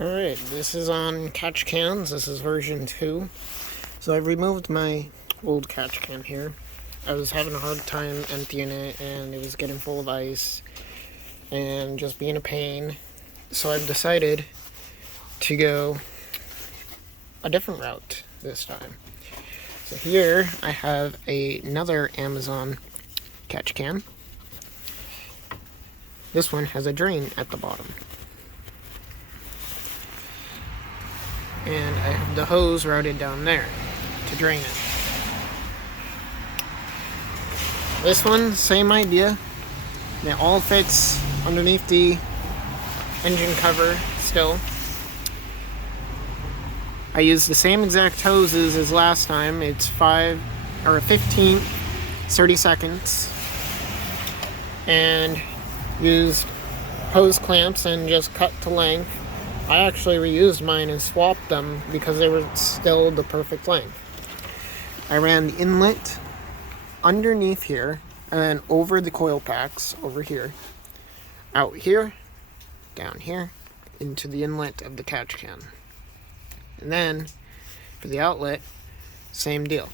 Alright, this is on catch cans. This is version 2. So I removed my old catch can here. I was having a hard time emptying it and it was getting full of ice and just being a pain. So I've decided to go a different route this time. So here I have another Amazon catch can. This one has a drain at the bottom. And I have the hose routed down there to drain it. This one, same idea. It all fits underneath the engine cover still. I used the same exact hoses as last time. It's 15, 30 seconds. And used hose clamps and just cut to length. I actually reused mine and swapped them because they were still the perfect length. I ran the inlet underneath here and then over the coil packs over here, out here, down here, into the inlet of the catch can. And then for the outlet, same deal.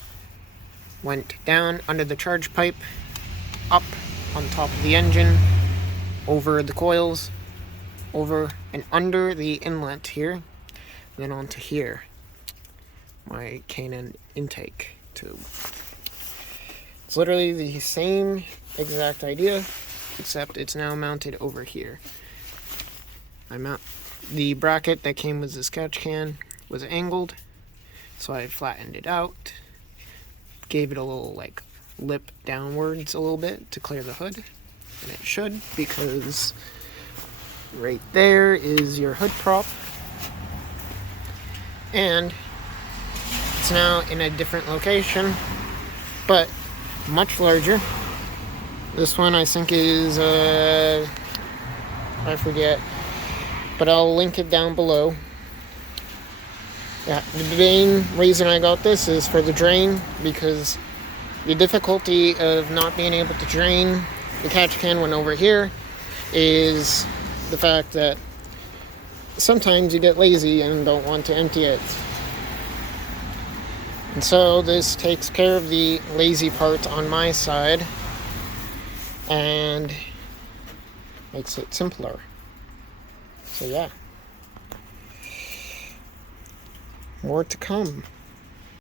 Went down under the charge pipe, up on top of the engine, over the coils, over and under the inlet here, then onto here, my K&N intake tube. It's literally the same exact idea, except it's now mounted over here. The bracket that came with this catch can was angled, so I flattened it out, gave it a little lip downwards a little bit to clear the hood, and it should, because right there is your hood prop, and it's now in a different location, but much larger. This one I think is, I forget, but I'll link it down below. Yeah, the main reason I got this is for the drain, because the difficulty of not being able to drain the catch can when over here is the fact that sometimes you get lazy and don't want to empty it. And so this takes care of the lazy part on my side and makes it simpler. So yeah. More to come.